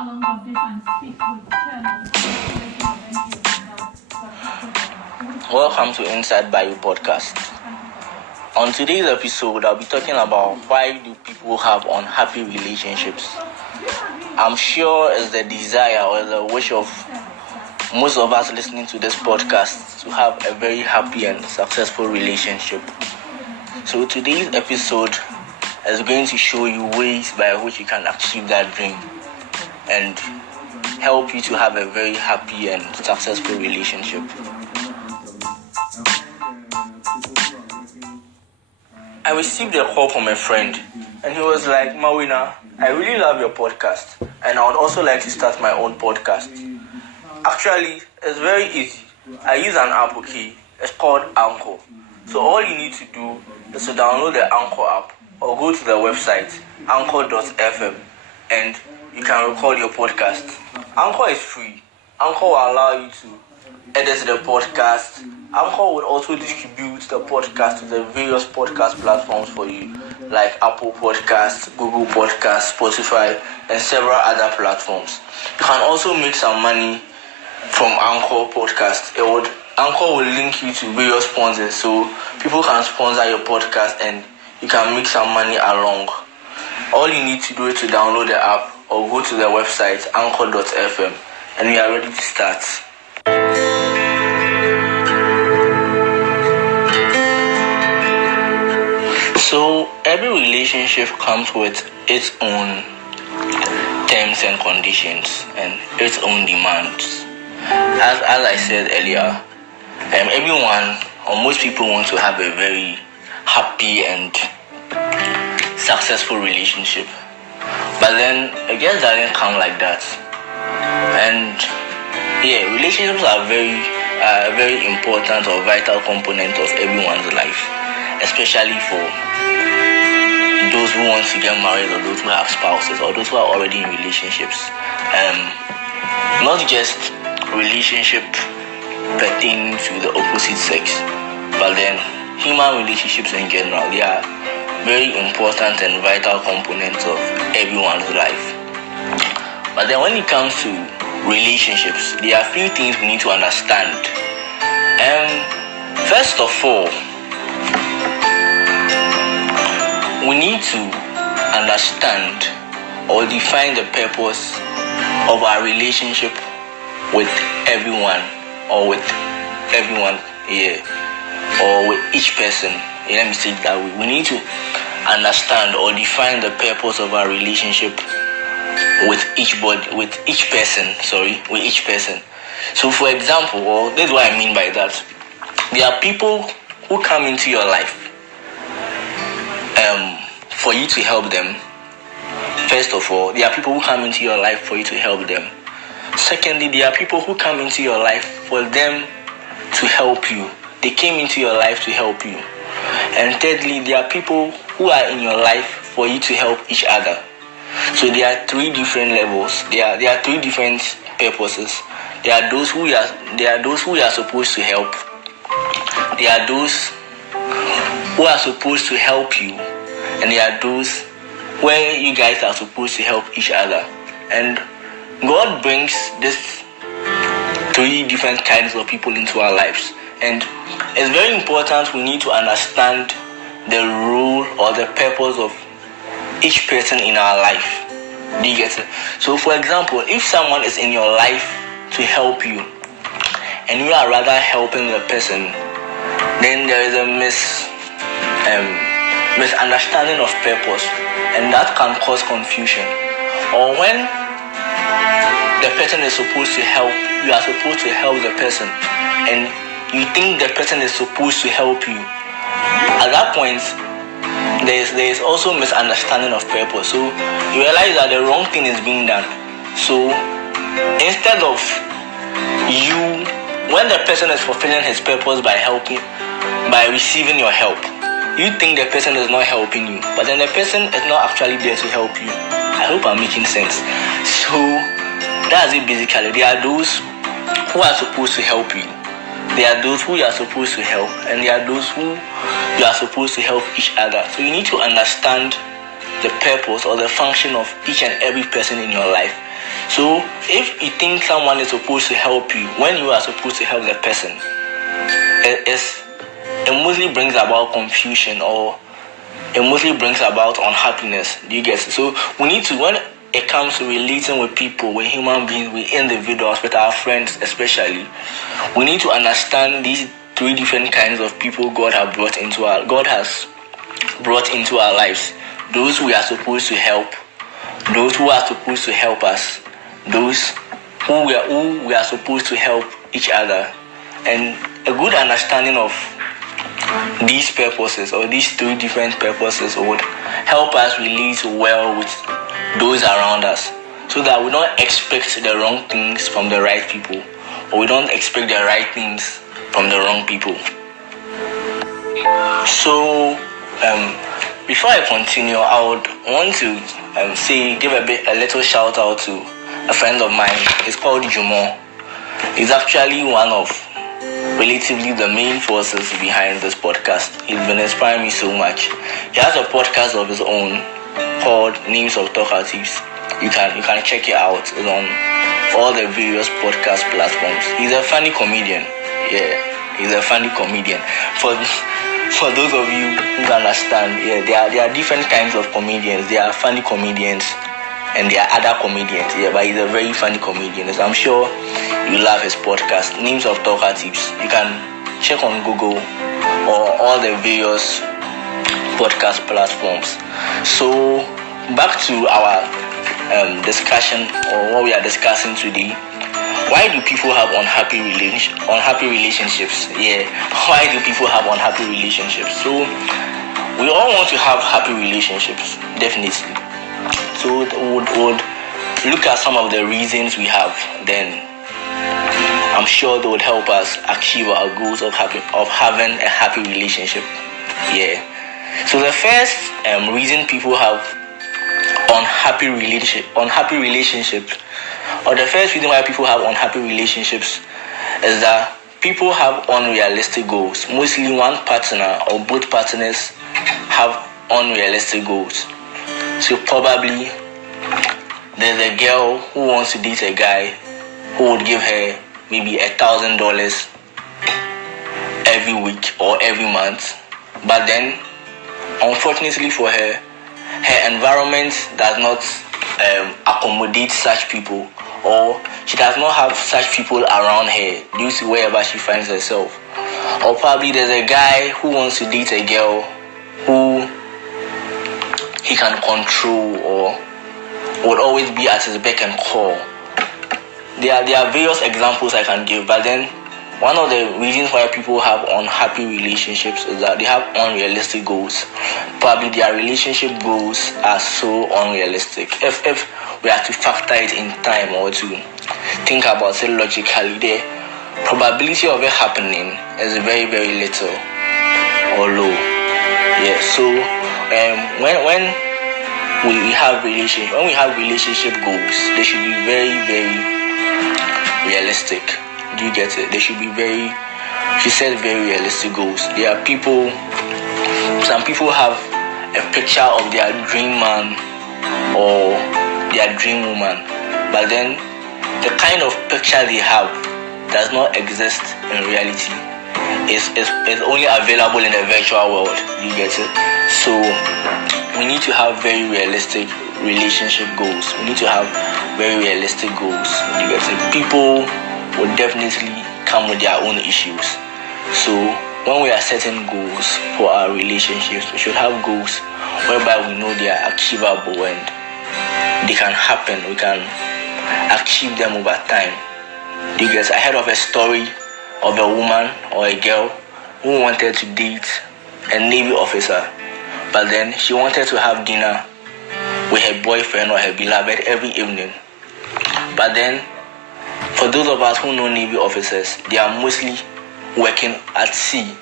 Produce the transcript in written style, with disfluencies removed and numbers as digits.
along on this and speak with chairman. Welcome to Inside Bio Podcast. On today's episode, I'll be talking about why do people have unhappy relationships. I'm sure it's the desire or the wish of most of us listening to this podcast to have a very happy and successful relationship. So today's episode is going to show you ways by which you can achieve that dream and help you to have a very happy and successful relationship. I received a call from a friend and he was like, Mawina, I really love your podcast and I would also like to start my own podcast. Actually, it's very easy. I use an app, okay? It's called Anchor. So all you need to do is to download the Anchor app or go to the website anchor.fm and you can record your podcast. Anchor is free. Anchor will allow you to edit the podcast. Anchor would also distribute the podcast to the various podcast platforms for you, like Apple Podcasts, Google Podcasts, Spotify, and several other platforms. You can also make some money from Anchor Podcast. Anchor will link you to various sponsors, so people can sponsor your podcast and you can make some money along. All you need to do is to download the app or go to the website anchor.fm and we are ready to start. So every relationship comes with its own terms and conditions and its own demands. As I said earlier, everyone or most people want to have a very happy and successful relationship, but then it just doesn't come like that. And relationships are a very important or vital component of everyone's life, especially for those who want to get married or those who have spouses or those who are already in relationships. Not just relationship pertaining to the opposite sex, but then human relationships in general. They are very important and vital components of everyone's life. But then when it comes to relationships, there are a few things we need to understand. First of all, we need to understand or define the purpose of our relationship with everyone or with everyone here or with each person. Let me say it that way. We need to understand or define the purpose of our relationship with each person. So for example, this is what I mean by that. There are people who come into your life for you to help them. First of all, there are people who come into your life for you to help them. Secondly, there are people who come into your life for them to help you. They came into your life to help you. And thirdly, there are people who are in your life for you to help each other. So there are three different levels. There are three different purposes. There are those who you are supposed to help. There are those who are supposed to help you, and there are those where you guys are supposed to help each other. And God brings these three different kinds of people into our lives. And it's very important we need to understand the role or the purpose of each person in our life. Do you get it? So for example, if someone is in your life to help you and you are rather helping the person, then there is a misunderstanding of purpose, and that can cause confusion. Or when the person is supposed to help, you are supposed to help the person, and you think the person is supposed to help you. At that point, there is also misunderstanding of purpose. So you realize that the wrong thing is being done. So instead of you, when the person is fulfilling his purpose by receiving your help, you think the person is not helping you, but then the person is not actually there to help you. I hope I'm making sense. So that's it basically. There are those who are supposed to help you. There are those who you are supposed to help, and there are those who you are supposed to help each other. So you need to understand the purpose or the function of each and every person in your life So if you think someone is supposed to help you when you are supposed to help the person, it mostly brings about confusion, or it mostly brings about unhappiness. Do you get it? So we need to, when it comes to relating with people, with human beings, with individuals, with our friends especially, we need to understand these three different kinds of people God has brought into our lives. Those we are supposed to help, those who are supposed to help us, those who we are supposed to help each other. And a good understanding of these purposes, or these three different purposes, would help us relate well with those around us, so that we don't expect the wrong things from the right people, or we don't expect the right things from the wrong people. So before I continue, I would want to give a little shout out to a friend of mine. He's called Jumo. He's actually one of relatively the main forces behind this podcast. He's been inspiring me so much. He has a podcast of his own called Names of Talkatives. You can check it out. It's on all the various podcast platforms. He's a funny comedian. Yeah, he's a funny comedian. For those of you who understand, there are different kinds of comedians. There are funny comedians and there are other comedians. Yeah, but he's a very funny comedian. So I'm sure you love his podcast, Names of Talkatives. You can check on Google or all the various podcast platforms. So back to our discussion, or what we are discussing today. Why do people have unhappy relationships? Yeah, why do people have unhappy relationships? So we all want to have happy relationships, definitely. So would look at some of the reasons we have, then I'm sure they would help us achieve our goals of having a happy relationship. Yeah. So the first reason people have unhappy relationships, or the first reason why people have unhappy relationships, is that people have unrealistic goals. Mostly one partner or both partners have unrealistic goals. So probably there's a girl who wants to date a guy who would give her maybe $1,000 every week or every month, but then unfortunately for her, her environment does not accommodate such people, or she does not have such people around her due to wherever she finds herself. Or probably there's a guy who wants to date a girl who he can control or would always be at his beck and call. There are various examples I can give, but then one of the reasons why people have unhappy relationships is that they have unrealistic goals. Probably their relationship goals are so unrealistic. If we have to factor it in time, or to think about it logically, the probability of it happening is very, very little or low. Yeah. So when we have relationship goals, they should be very, very realistic. Do you get it? They should be she said very realistic goals. Some people have a picture of their dream man or their dream woman, but then the kind of picture they have does not exist in reality. It's only available in the virtual world. You get it? So we need to have very realistic relationship goals. We need to have very realistic goals. You get it? People will definitely come with their own issues. So when we are setting goals for our relationships, we should have goals whereby we know they are achievable and they can happen. We can achieve them over time. You get it? I heard of a story of a woman or a girl who wanted to date a Navy officer, but then she wanted to have dinner with her boyfriend or her beloved every evening. But then, for those of us who know Navy officers, they are mostly working at sea.